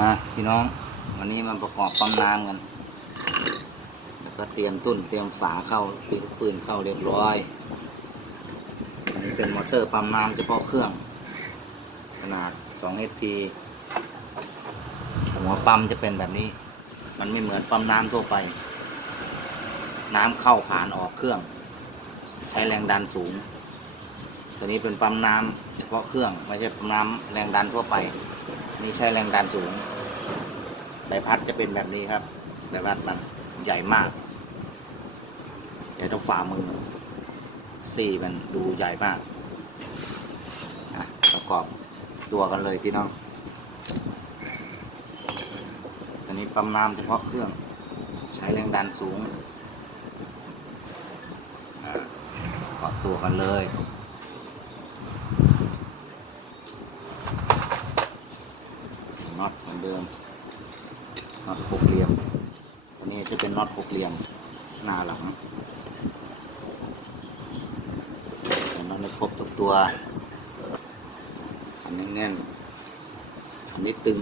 อะพี่น้อง วันนี้มาประกอบปั๊มน้ำกัน แล้วก็เตรียมตุ้นเตรียมฝาเข้าติดลูกปืนเข้าเรียบร้อย อันนี้เป็นมอเตอร์ปั๊มน้ำเฉพาะเครื่อง ขนาด 2 HP หัวปั๊มจะเป็นแบบนี้ มันไม่เหมือนปั๊มน้ำทั่วไป น้ำเข้าผ่านออกเครื่อง ใช้แรงดันสูง ตัวนี้เป็นปั๊มน้ำเฉพาะเครื่อง ไม่ใช่ปั๊มน้ำแรงดันทั่วไป นี่ใช้แรงดันสูง ใบพัดจะเป็นแบบนี้ครับ ใบพัดมันใหญ่มาก ใหญ่เท่าฝ่ามือสี่มันดูใหญ่มากประกอบตัวกันเลยพี่น้องอันนี้ปั๊มน้ำเฉพาะเครื่อง ใช้แรงดันสูงประกอบตัวกันเลย น็อตเหมือนเดิมน็อตหกเหลี่ยมตัวนี้จะเป็นน็อตหกเหลี่ยมหน้าหลังน็อตในครบทุกตัว อันนี้แน่นอันนี้ตึง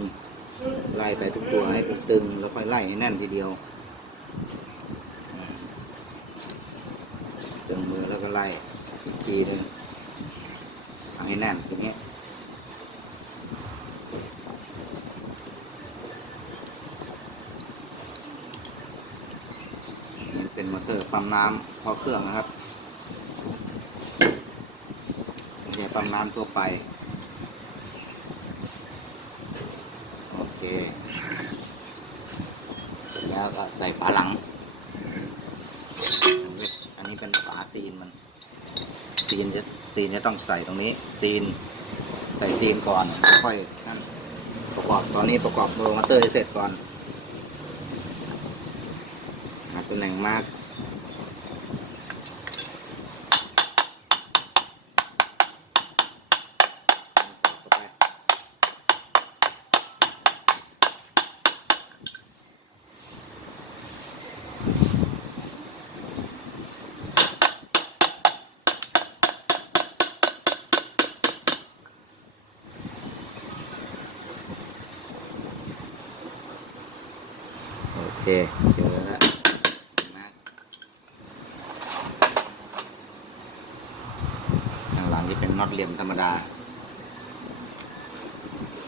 ไล่ไปทุกตัวให้ตึงๆแล้วค่อยไล่ให้แน่นทีเดียวตึงมือแล้วก็ไล่อีกทีนึงทำให้แน่นตรงนี้ นี่ เป็นมอเตอร์ปั๊มน้ำพอเครื่องนะครับไม่ใช่ปั๊มน้ำทั่วไป โอเค เสร็จแล้วก็ใส่ฝาหลัง อันนี้เป็นฝาซีนมัน ซีนจะซีนจะต้องใส่ตรงนี้ ซีน ใส่ซีนก่อน ค่อยนั่นประกอบตอนนี้ประกอบโมอเตอร์ให้เสร็จก่อน ตำแหน่งมากโอเคเจอแล้วมาข้างหลังจะเป็นน็อตเหลี่ยม ธรรมดา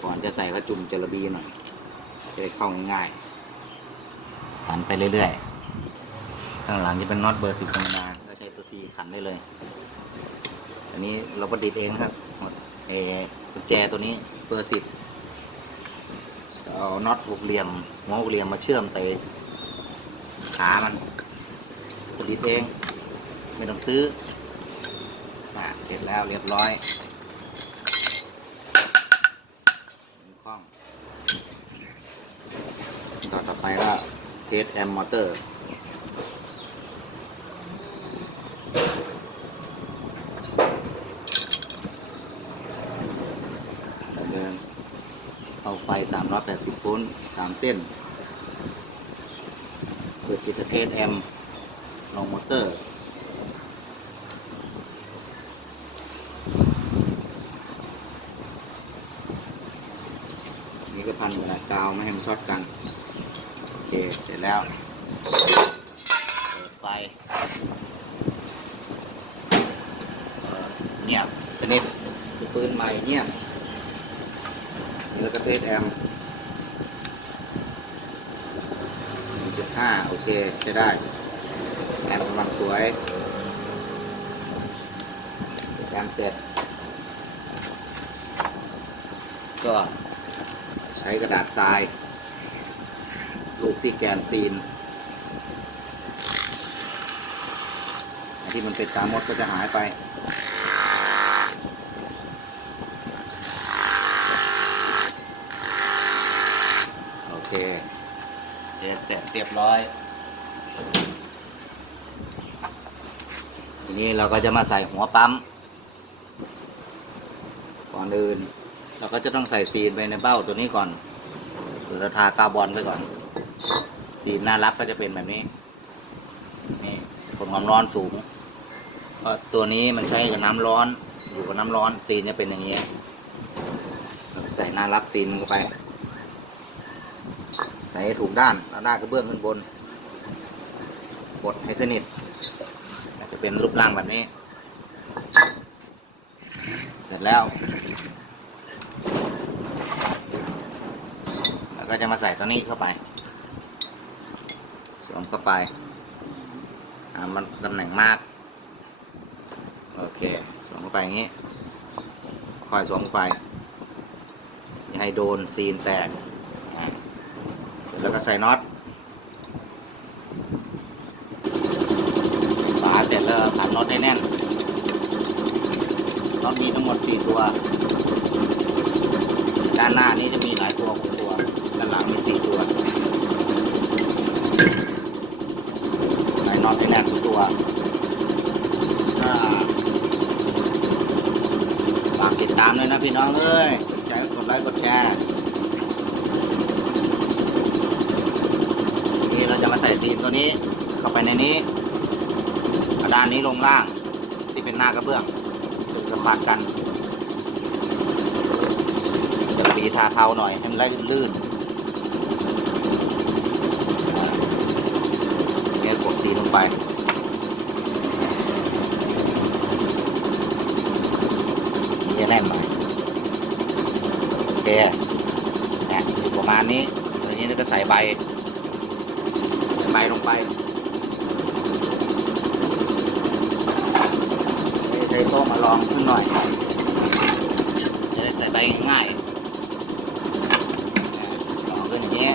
ก่อนจะใส่ก็จุ่มเจลาบีหน่อย จะได้เข้าง่ายๆขันไปเรื่อยๆ ข้างหลังจะเป็นน็อตเบอร์สิบธรรมดา ก็ใช้ตัวตีขันได้เลย อันนี้เราประดิษฐ์เองนะครับเอกุญแจตัวนี้เบอร์สิบเอาน็อตหกเหลี่ยมหัวหกเหลี่ยมมาเชื่อมใส่ขามันประดิษฐ์เอง ไม่ต้องซื้ออะเสร็จแล้วเรียบร้อยคล่องต่อต่อไปก็ เทสแอมมอเตอร์เดินเอาไฟ 380โวลต์3เส้น เปิดจิตเทสแอมลงมอเตอร์นี่ก็พันกระดากาวไม่ให้มันช็อตกัน เคเสร็จแล้วเปิดไฟเงียบสนิทปืนใหม่เงียบแล้วก็เทสแอมจุดห้าโอเคใช้ได้แอมกำลังสวยแอมเสร็จ ก็ใช้กระดาษทราย ลูกที่แกนซีนที่มันเป็นตามมดก็จะหายไปโอเคเสร็จเสร็จเรียบร้อย ทีนี้เราก็จะมาใส่หัวปั๊มก่อนอื่น เราก็จะต้องใส่ซีนไปในเบ้าตัวนี้ก่อนหรือเราทากาบอลไปก่อนีนหน้ารับก็จะเป็นแบบนี้ นี่ผลความร้อนสูงเพราะตัวนี้มันใช้กับน้ำร้อน อยู่กับน้ำร้อนซีนจะเป็นอย่างนี้ ใส่หน้ารับซีนเข้าไป ใส่ถูกด้านเอาด้านกระเบื้องขึ้นบนกดให้สนิทจะเป็นรูปร่างแบบนี้ เสร็จแล้วแล้วก็จะมาใส่ตัวนี้เข้าไป มเข้าไป อ่า มันตำแหน่งมาก โอเค สวมเข้าไปอย่างนี้ คอยสวมเข้าไป อย่าให้โดนซีนแตกเสร็จแล้วก็ใส่น็อตฝาเสร็จแล้วขันน็อตให้แน่น น็อตมีทั้งหมด 4 ตัว ด้านหน้านี้จะมีหลายตัวหกตัว ด้านหลังมี 4 ตัวใส่น็อตให้แน่นทุกตัวอ่าฝากติดตามด้วยนะ พี่น้องเอ้ยใจกดไลค์กดแชร์ทีนี้เราจะมาใส่ซีนตัวนี้เข้าไปในนี้เอาด้านนี้ลงล่างที่เป็นหน้ากระเบื้องจะสัมผัสกันจะปีทาเท้าหน่อยให้มันไล่ลื่นเนี่ยกดซีนลงไปนี่จะแน่นหน่อยโอเคเนี่ยอยู่ประมาณนี้ทีนี้เราก็ใส่ใบใส่ใบลงไปใช้โต๊ะมาลองขึ้นหน่อย จะได้ใส่ใบง่ายลองขึ้นอย่างนี้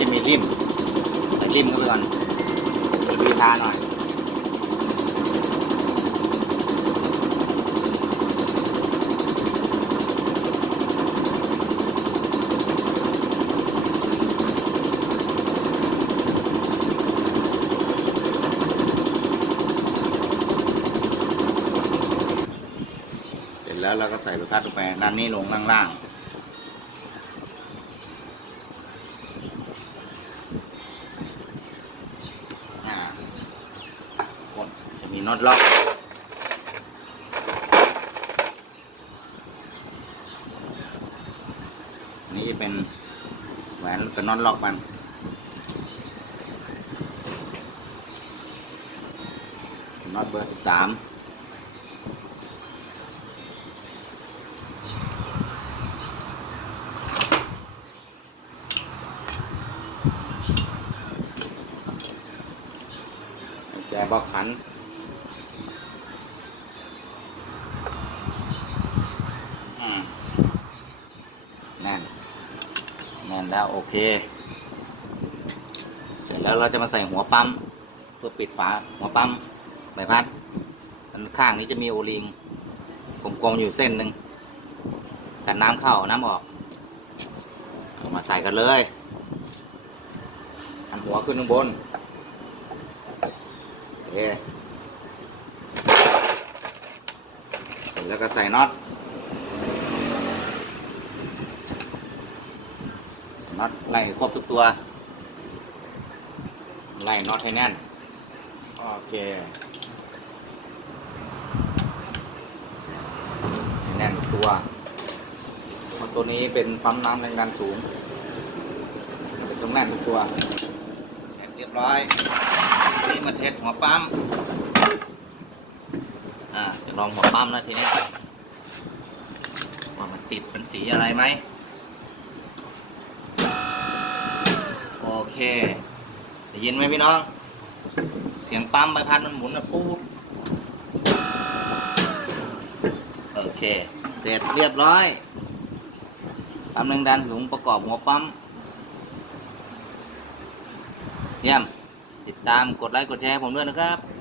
จะมีริมใส่ริมเข้าไปก่อน วีทาหน่อย เสร็จ แล้วเราก็ใส่ใบพัดลงไปด้านนี้ลงล่างๆอ่ากดจะมีน็อตล็อกนี่จะเป็นแหวนเป็นน็อตล็อกมันน็อตเบอร์สิบสาม แจบอกขัน อืมแน่น แน่นแล้ว โอเค เสร็จแล้วเราจะมาใส่หัวปั๊ม เพื่อปิดฝาหัวปั๊มใบพัดด้านข้างนี้จะมีโอลิงกลมๆอยู่เส้นหนึ่งกันน้ำเข้าน้ำออกเอามาใส่กันเลยอันหัวขึ้นข้างบน เคเสร็จแล้วก็ใส่น็อตน็อตไล่ครบทุกตัว ไล่น็อตให้แน่น โอเคแน่นทุกตัวเพราะตัวนี้เป็นปั๊มน้ำแรงดันสูง เป็นต้องแน่นทุกตัวเสร็จเรียบร้อย นี่มาเทสหัวปั๊ม อ่า จะลองหัวปั๊มแล้วทีนี้ว่ามันติดเป็นสีอะไรไหม โอเคได้ยินไหมพี่น้อง เสียงปั๊มใบพัดมันหมุนนะปูดโอเค เสร็จเรียบร้อยปั๊มแรงดันสูงประกอบหัวปั๊ม เยี่ยม ติดตามกดไลค์กดแชร์ให้ผมด้วยนะครับ